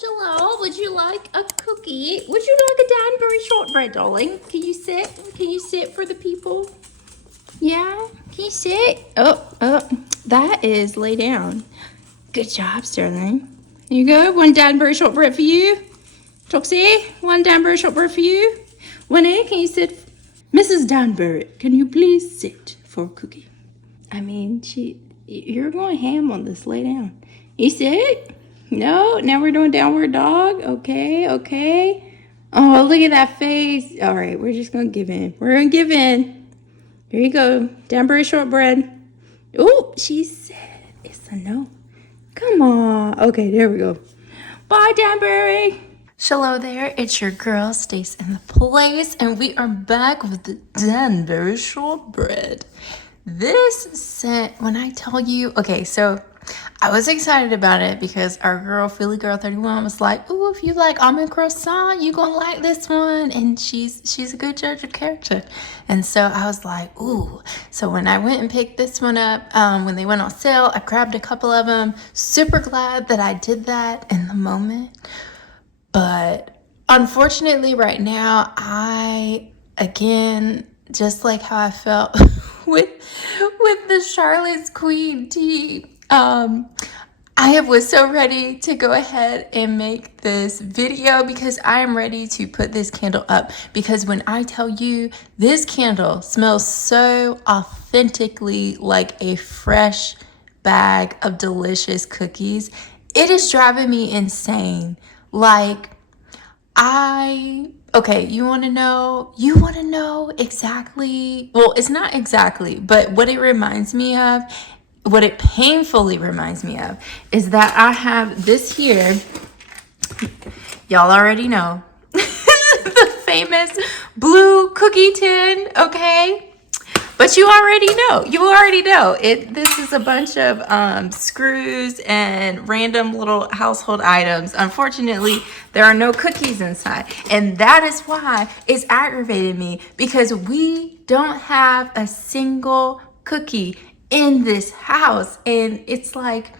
Shalom, would you like a cookie? Would you like a Danbury shortbread, darling? Can you sit? Can you sit for the people? Yeah? Can you sit? Oh, that is lay down. Good job, Sterling. There you go. One Danbury shortbread for you. Toxie, one Danbury shortbread for you. Winnie, can you sit? Mrs. Danbury, can you please sit for a cookie? I mean, you're going ham on this. Lay down. You sit? No, now we're doing downward dog. Okay. Oh, look at that face. All right, we're just going to give in. We're going to give in. Here you go. Danbury shortbread. Oh, she said it's a no. Come on. Okay, there we go. Bye, Danbury. Shalom there. It's your girl, StaceNthePlace, and we are back with the Danbury shortbread. This scent, when I tell you, okay, so I was excited about it because our girl, Philly Girl 31, was like, "Ooh, if you like almond croissant, you gonna like this one." And she's a good judge of character. And so I was like, "Ooh." So when I went and picked this one up, when they went on sale, I grabbed a couple of them. Super glad that I did that in the moment. But unfortunately, right now, again, just like how I felt with the Charlotte's Queen tea, I was so ready to go ahead and make this video because I am ready to put this candle up. Because when I tell you, this candle smells so authentically like a fresh bag of delicious cookies, it is driving me insane. Like, okay, you want to know exactly, well, it's not exactly, but what it reminds me of, what it painfully reminds me of, is that I have this here, y'all already know, the famous blue cookie tin, okay? But you already know, this is a bunch of screws and random little household items. Unfortunately, there are no cookies inside. And that is why it's aggravated me, because we don't have a single cookie in this house. And it's like,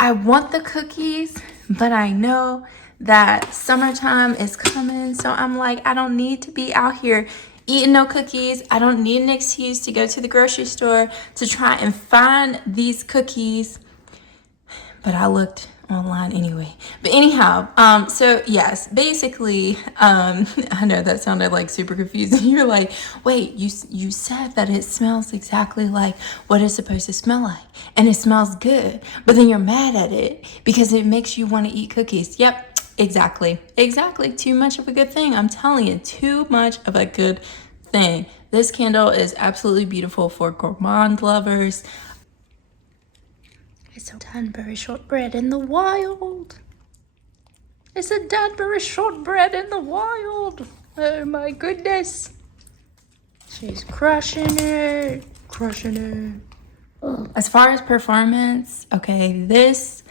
I want the cookies, but I know that summertime is coming. So I'm like, I don't need to be out here eating no cookies. I don't need an excuse to go to the grocery store to try and find these cookies. But I looked online anyway. But anyhow, so yes, basically, I know that sounded like super confusing. You're like, wait, you said that it smells exactly like what it's supposed to smell like. And it smells good. But then you're mad at it because it makes you want to eat cookies. Yep. Exactly. Too much of a good thing. I'm telling you, too much of a good thing. This candle is absolutely beautiful for gourmand lovers. It's a Danbury shortbread in the wild. It's a Danbury shortbread in the wild. Oh my goodness. She's crushing it. As far as performance, okay, this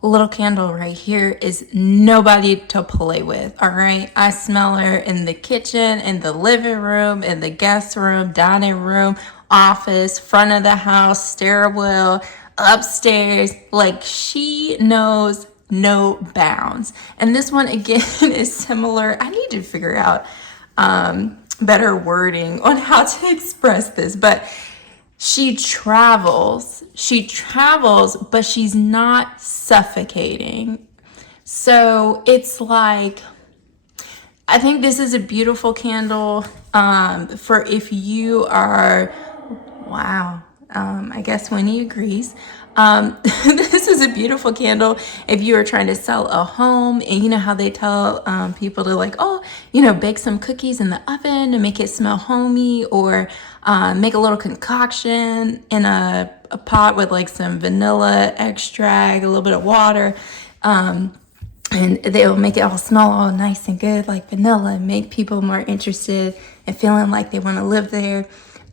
little candle right here is nobody to play with, all right? I smell her in the kitchen, in the living room, in the guest room, dining room, office, front of the house, stairwell, upstairs. Like, she knows no bounds. And this one, again, is similar. I need to figure out better wording on how to express this, but she travels, but she's not suffocating. So it's like, I think this is a beautiful candle for if you are, wow, I guess Winnie agrees. This is a beautiful candle if you are trying to sell a home, and you know how they tell people to, like, oh, bake some cookies in the oven to make it smell homey, or make a little concoction in a pot with like some vanilla extract, a little bit of water, and they'll make it all smell all nice and good like vanilla and make people more interested and feeling like they want to live there.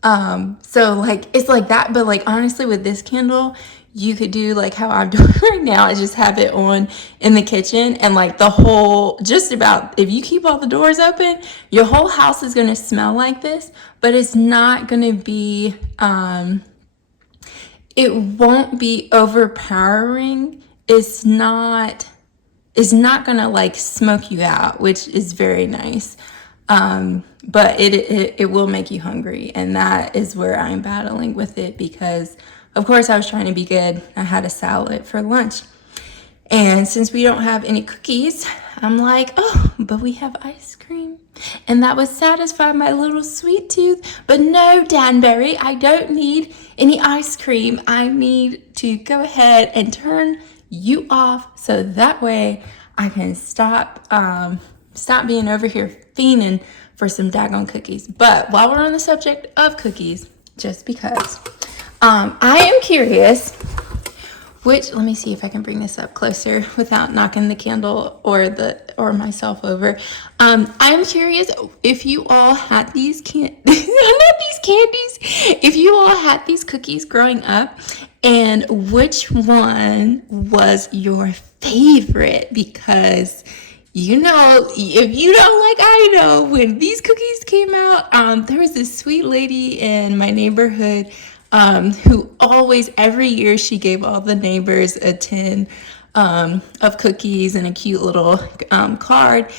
So like, it's like that, but like, honestly, with this candle, you could do like how I'm doing right now. I just have it on in the kitchen, and like the whole, just about, if you keep all the doors open, your whole house is going to smell like this, but it's not going to be, it won't be overpowering. It's not is not gonna like smoke you out, which is very nice. But it will make you hungry, and that is where I'm battling with it, because of course I was trying to be good. I had a salad for lunch, and since we don't have any cookies, I'm like, oh, but we have ice cream. And that would satisfy my little sweet tooth. But no, Danbury, I don't need any ice cream. I need to go ahead and turn you off, so that way I can stop being over here fiending for some daggone cookies. But while we're on the subject of cookies, just because I am curious, let me see if I can bring this up closer without knocking the candle or myself over. I'm curious if you all had these if you all had these cookies growing up, and which one was your favorite, because you know, if you don't, like I know, when these cookies came out, there was this sweet lady in my neighborhood who always, every year, she gave all the neighbors a tin of cookies and a cute little card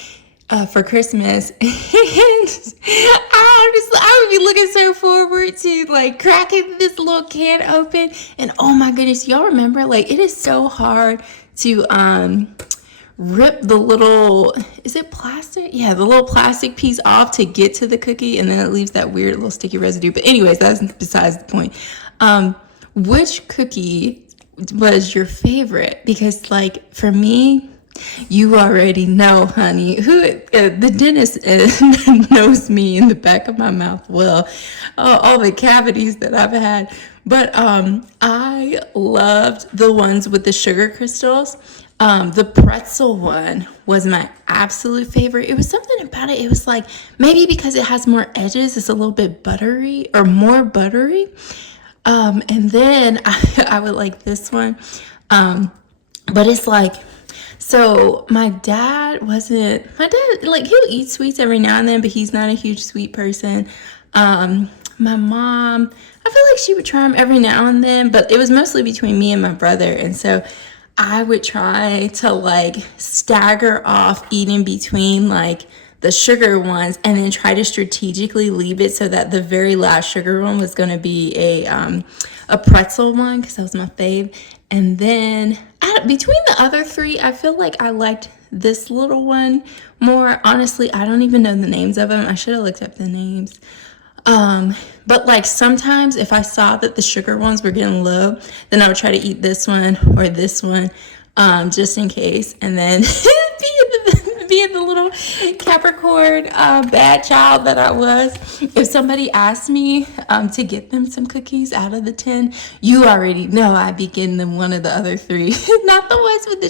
for Christmas. And I would be looking so forward to like cracking this little can open. And oh my goodness, y'all remember, like, it is so hard to rip the little, is it plastic? Yeah, the little plastic piece off to get to the cookie, and then it leaves that weird little sticky residue. But anyways, that's besides the point. Which cookie was your favorite? Because like for me, you already know, honey, who the dentist knows me in the back of my mouth well, all the cavities that I've had. But I loved the ones with the sugar crystals. The pretzel one was my absolute favorite. It was something about it. It was like, maybe because it has more edges, it's a little bit buttery or more buttery. And then I would like this one. But it's like, so my dad, like, he'll eat sweets every now and then, but he's not a huge sweet person. My mom, I feel like she would try them every now and then, but it was mostly between me and my brother. And so I would try to like stagger off eating between like the sugar ones, and then try to strategically leave it so that the very last sugar one was going to be a pretzel one, because that was my fave. And then between the other three, I feel like I liked this little one more. Honestly, I don't even know the names of them. I should have looked up the names. But like sometimes if I saw that the sugar ones were getting low, then I would try to eat this one or this one, just in case. And then being the little Capricorn, bad child that I was, if somebody asked me, to get them some cookies out of the tin, you already know I'd be getting them one of the other three, not the ones with the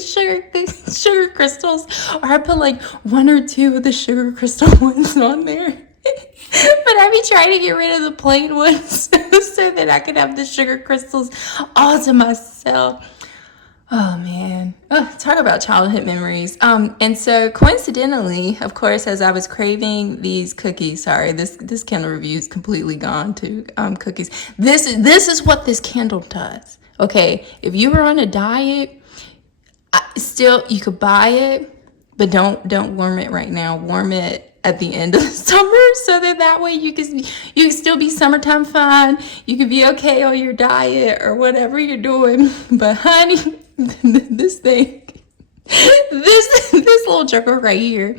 sugar crystals, or I put like one or two of the sugar crystal ones on there. But I'd be trying to get rid of the plain ones so that I could have the sugar crystals all to myself. Oh man, talk about childhood memories. And so coincidentally, of course, as I was craving these cookies, sorry, this candle review is completely gone to cookies. This is what this candle does. Okay, if you were on a diet, still you could buy it, but don't warm it right now. Warm it at the end of the summer, so that way you can still be summertime fine. You can be okay on your diet or whatever you're doing. But honey, this little joker right here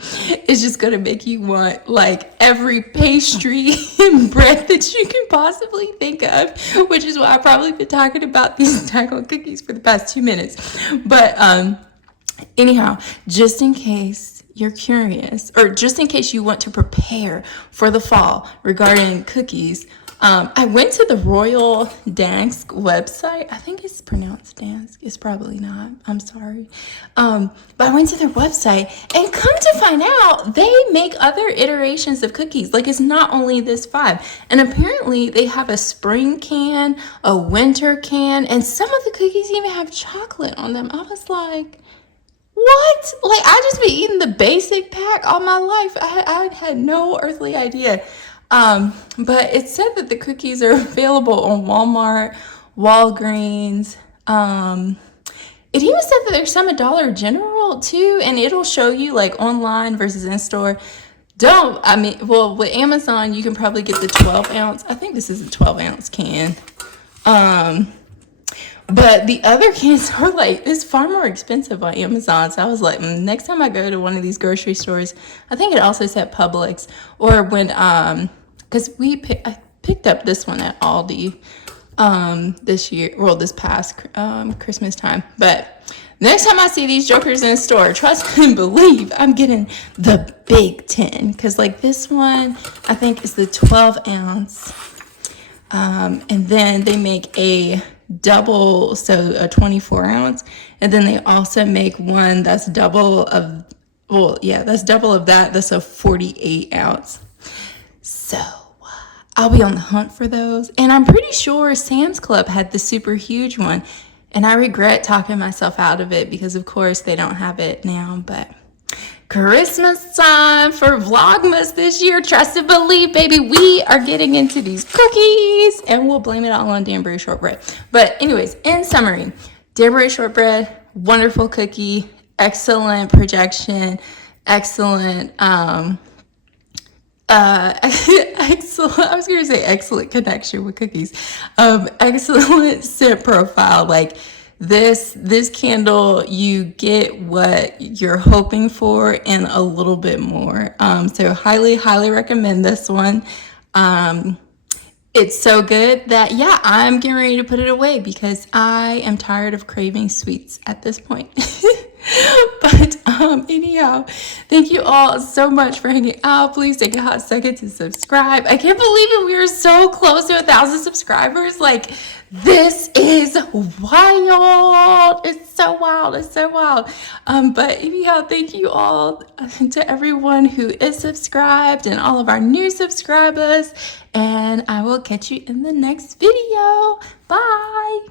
is just gonna make you want like every pastry and bread that you can possibly think of, which is why I've probably been talking about these taco cookies for the past 2 minutes. But anyhow, just in case you're curious, or just in case you want to prepare for the fall regarding cookies, I went to the Royal Dansk website. I think it's pronounced Dansk. It's probably not. I'm sorry. But I went to their website, and come to find out, they make other iterations of cookies. Like, it's not only this 5. And apparently they have a spring can, a winter can, and some of the cookies even have chocolate on them. I was like, what? Like, I just been eating the basic pack all my life. I had no earthly idea. But it said that the cookies are available on Walmart, Walgreens. It even said that there's some at Dollar General too, and it'll show you like online versus in store. Well, with Amazon, you can probably get the 12 ounce. I think this is a 12 ounce can. But the other cans are like, it's far more expensive on Amazon. So I was like, next time I go to one of these grocery stores, I think it also said Publix, or when, because I picked up this one at Aldi this past Christmas time. But next time I see these jokers in a store, trust and believe I'm getting the big tin, because like this one I think is the 12 ounce, and then they make a double, so a 24 ounce, and then they also make one that's double of that, that's a 48 ounce. So I'll be on the hunt for those. And I'm pretty sure Sam's Club had the super huge one. And I regret talking myself out of it because, of course, they don't have it now. But Christmas time for Vlogmas this year. Trust and believe, baby. We are getting into these cookies. And we'll blame it all on Danbury Shortbread. But anyways, in summary, Danbury Shortbread, wonderful cookie, excellent projection, excellent excellent, I was going to say excellent connection with cookies. Excellent scent profile. Like this candle, you get what you're hoping for and a little bit more. So highly recommend this one. It's so good that, yeah, I'm getting ready to put it away because I am tired of craving sweets at this point. But anyhow, thank you all so much for hanging out. Please take a hot second to subscribe. I can't believe it. We are so close to 1,000 subscribers. Like, this is wild. It's so wild. It's so wild. But anyhow, thank you all to everyone who is subscribed and all of our new subscribers. And I will catch you in the next video. Bye.